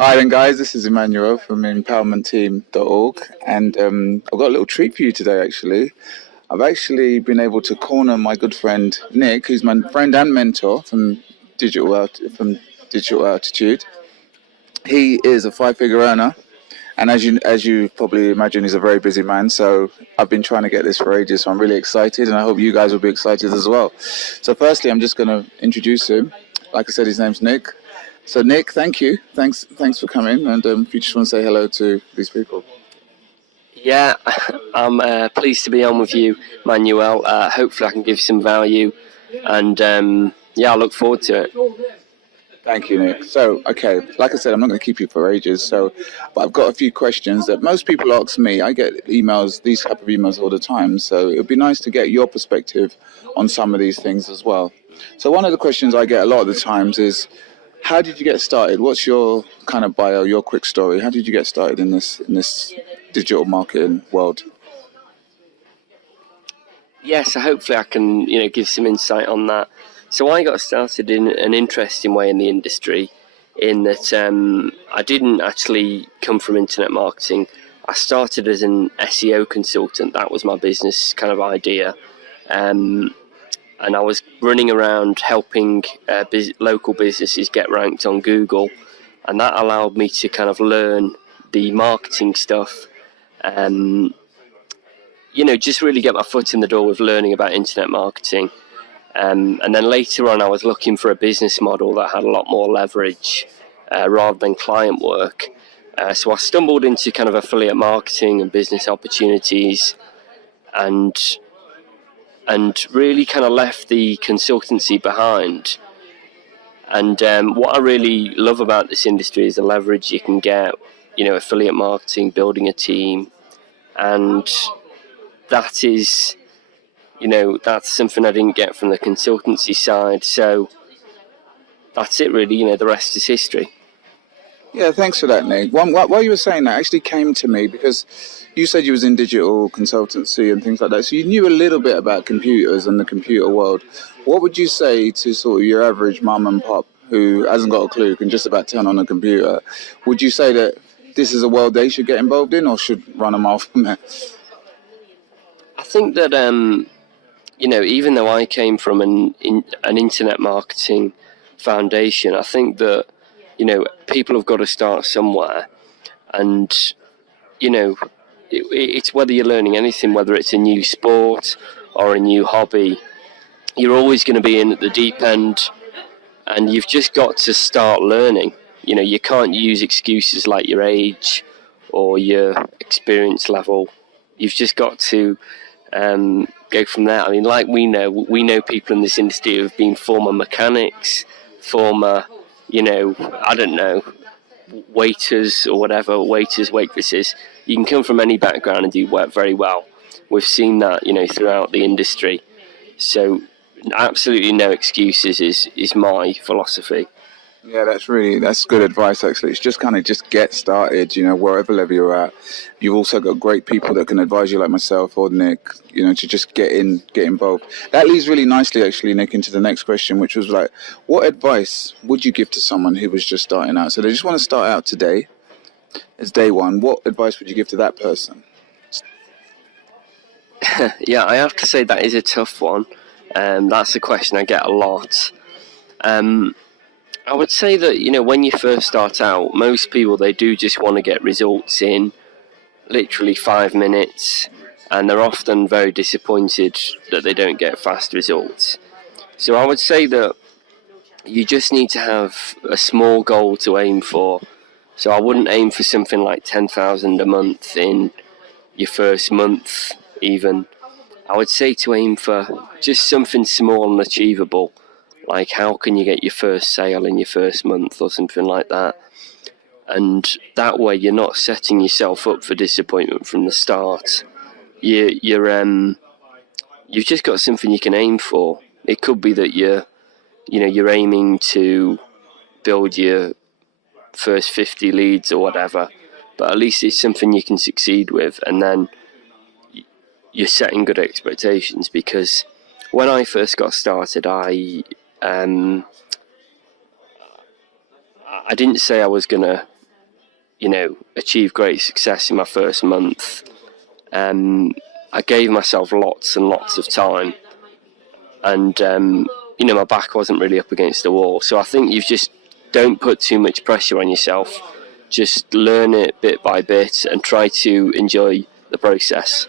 Hi then guys, this is Emmanuel from empowermentteam.org and I've got a little treat for you today actually. I've actually been able to corner my good friend Nick, who's my friend and mentor from Digital Altitude. He is a five-figure earner and as you probably imagine, he's a very busy man, so I've been trying to get this for ages, so I'm really excited and I hope you guys will be excited as well. So firstly, I'm just going to introduce him. Like I said, his name's Nick. So Nick, thank you. Thanks for coming. And if you just want to say hello to these people. Yeah, I'm pleased to be on with you, Manuel. Hopefully I can give you some value. And I look forward to it. Thank you, Nick. So, okay, like I said, I'm not going to keep you for ages. But I've got a few questions that most people ask me. I get these type of emails all the time. So it would be nice to get your perspective on some of these things as well. So one of the questions I get a lot of the times is, how did you get started? What's your kind of bio, your quick story? How did you get started in this digital marketing world? Yes, so hopefully I can give some insight on that. So I got started in an interesting way in the industry, in that I didn't actually come from internet marketing. I started as an SEO consultant. That was my business kind of idea. And I was running around helping local businesses get ranked on Google, and that allowed me to kind of learn the marketing stuff, just really get my foot in the door with learning about internet marketing. And then later on, I was looking for a business model that had a lot more leverage rather than client work. So I stumbled into kind of affiliate marketing and business opportunities, and really kind of left the consultancy behind. And what I really love about this industry is the leverage you can get, affiliate marketing, building a team. And that is, that's something I didn't get from the consultancy side. So that's it really, the rest is history. Yeah, thanks for that, Nick. While you were saying that, actually came to me because you said you was in digital consultancy and things like that, so you knew a little bit about computers and the computer world. What would you say to sort of your average mum and pop who hasn't got a clue, can just about turn on a computer? Would you say that this is a world they should get involved in or should run a mile from there? I think that, even though I came from an internet marketing foundation, I think that, people have got to start somewhere. And, it's whether you're learning anything, whether it's a new sport or a new hobby, you're always going to be in at the deep end, and you've just got to start learning. You can't use excuses like your age or your experience level. You've just got to go from there. I mean, like we know people in this industry who have been former mechanics, former, I don't know, waiters or whatever, waitresses. You can come from any background and do work very well. We've seen that, throughout the industry. So absolutely no excuses is my philosophy. Yeah, that's good advice actually. It's just get started, wherever level you're at. You've also got great people that can advise you like myself or Nick, to just get involved. That leads really nicely actually, Nick, into the next question, which was like, what advice would you give to someone who was just starting out? So they just want to start out today, it's day one. What advice would you give to that person? Yeah, I have to say that is a tough one. That's a question I get a lot. I would say that, when you first start out, most people, they do just want to get results in literally 5 minutes, and they're often very disappointed that they don't get fast results. So I would say that you just need to have a small goal to aim for. So I wouldn't aim for something like 10,000 a month in your first month even. I would say to aim for just something small and achievable. Like, how can you get your first sale in your first month or something like that? And that way you're not setting yourself up for disappointment from the start. You've just got something you can aim for. It could be that you're aiming to build your first 50 leads or whatever, but at least it's something you can succeed with, and then you're setting good expectations. Because when I first got started, I didn't say I was going to achieve great success in my first month, I gave myself lots and lots of time, and my back wasn't really up against the wall. So I think you just don't put too much pressure on yourself. Just learn it bit by bit and try to enjoy the process.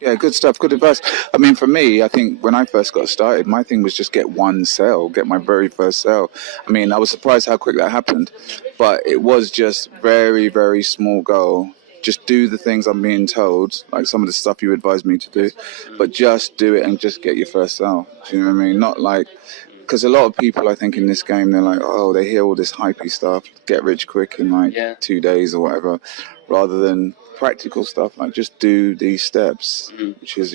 Yeah, good stuff, good advice. I mean, for me, I think when I first got started, my thing was just get one sale, get my very first sale. I mean, I was surprised how quick that happened, but it was just very, very small goal. Just do the things I'm being told, like some of the stuff you advised me to do, but just do it and just get your first sale. Do you know what I mean? Not like, because a lot of people, I think, in this game, they're like, oh, they hear all this hypey stuff, get rich quick in like 2 days or whatever, rather than practical stuff like just do these steps, which is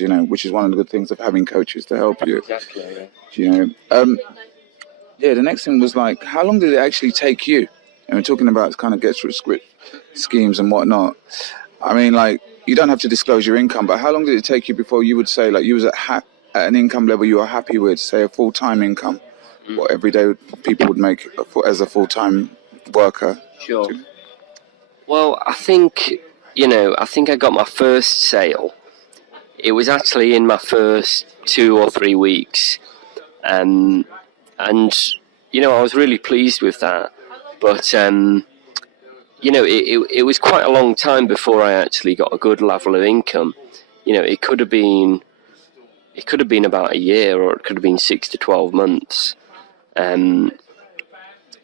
one of the good things of having coaches to help you. Exactly. Yeah. The next thing was like, how long did it actually take you? And we're talking about kind of get rich quick schemes and whatnot. I mean, like, you don't have to disclose your income, but how long did it take you before you would say like you was at an income level you are happy with, say a full-time income, what everyday people would make as a full-time worker? Sure. Well, I think I got my first sale. It was actually in my first 2 or 3 weeks. And I was really pleased with that. But, it was quite a long time before I actually got a good level of income. It could have been about a year, or it could have been 6 to 12 months.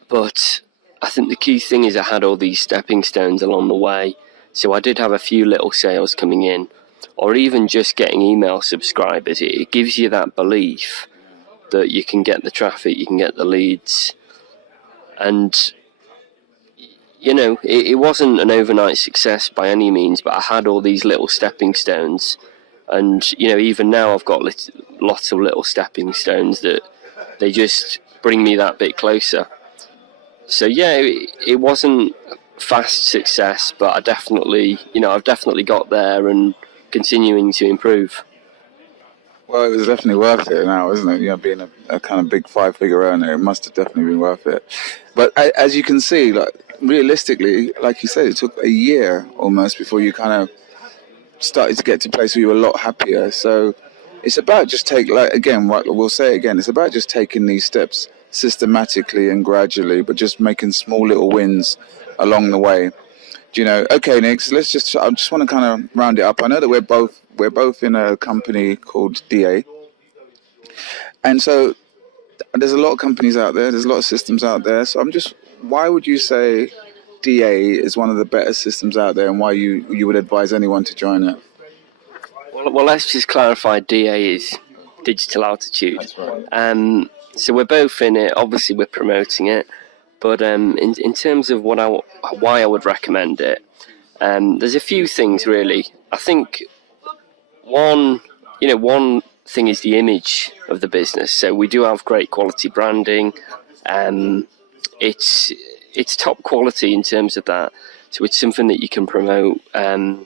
But I think the key thing is I had all these stepping stones along the way. So I did have a few little sales coming in, or even just getting email subscribers. It gives you that belief that you can get the traffic, you can get the leads. And, it wasn't an overnight success by any means, but I had all these little stepping stones. And, even now I've got lots of little stepping stones that they just bring me that bit closer. So yeah, it wasn't fast success, but I've definitely got there and continuing to improve. Well, it was definitely worth it now, isn't it? Being a kind of big 5-figure earner, it must have definitely been worth it. But as you can see, like realistically, like you said, it took a year almost before you kind of started to get to a place where you were a lot happier. So it's about just we'll say it again, it's about just taking these steps systematically and gradually, but just making small little wins along the way. Okay, Nick, so I just want to kind of round it up. I know that we're both in a company called DA, and so there's a lot of companies out there, there's a lot of systems out there. So why would you say DA is one of the better systems out there, and why you would advise anyone to join it? Well, let's just clarify. DA is Digital Altitude. That's right. So we're both in it. Obviously, we're promoting it. But in terms of why I would recommend it, there's a few things really. I think one thing is the image of the business. So we do have great quality branding. It's top quality in terms of that. So it's something that you can promote and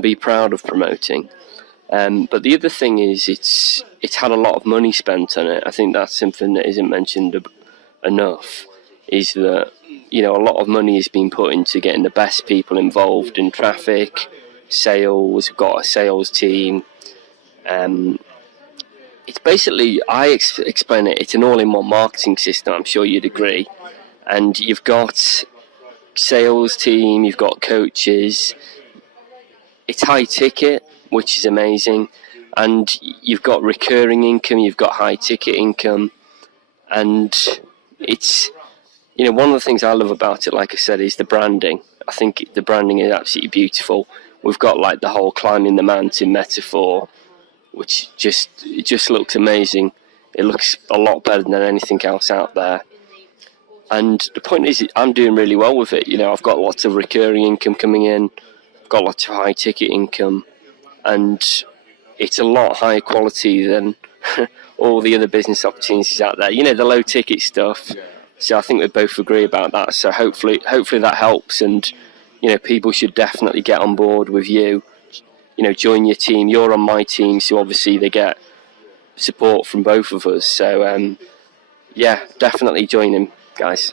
be proud of promoting. But the other thing is it's had a lot of money spent on it. I think that's something that isn't mentioned enough, is that a lot of money has been put into getting the best people involved in traffic, sales. We've got a sales team. It's basically, I explain it, it's an all-in-one marketing system. I'm sure you'd agree. And you've got sales team, you've got coaches. It's high ticket, which is amazing, and you've got recurring income, you've got high ticket income, and it's one of the things I love about it, like I said, is the branding. I think the branding is absolutely beautiful. We've got like the whole climbing the mountain metaphor, which just looks amazing. It looks a lot better than anything else out there. And the point is, I'm doing really well with it. I've got lots of recurring income coming in, I've got lots of high ticket income, and it's a lot higher quality than all the other business opportunities out there. The low ticket stuff. So I think we both agree about that. So hopefully that helps, and people should definitely get on board with you. Join your team. You're on my team, so obviously they get support from both of us. So yeah, definitely join him, guys.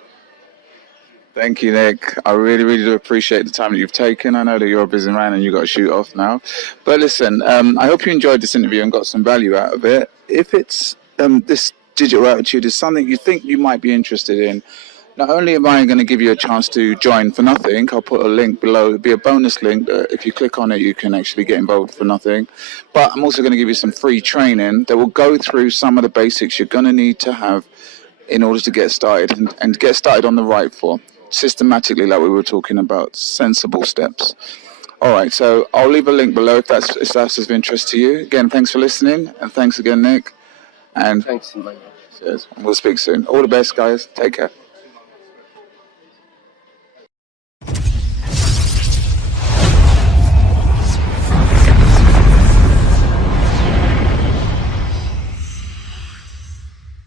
Thank you, Nick. I really, really do appreciate the time that you've taken. I know that you're a busy man and you've got to shoot off now. But listen, I hope you enjoyed this interview and got some value out of it. If it's this digital attitude is something you think you might be interested in, not only am I going to give you a chance to join for nothing, I'll put a link below. It'll be a bonus link that if you click on it, you can actually get involved for nothing. But I'm also going to give you some free training that will go through some of the basics you're going to need to have in order to get started and get started on the right foot, systematically, like we were talking about, sensible steps. All right, so I'll leave a link below if that's of interest to you. Again, thanks for listening, and thanks again, Nick. And Thanks, Emmanuel. cheers. We'll speak soon. All the best, guys. Take care.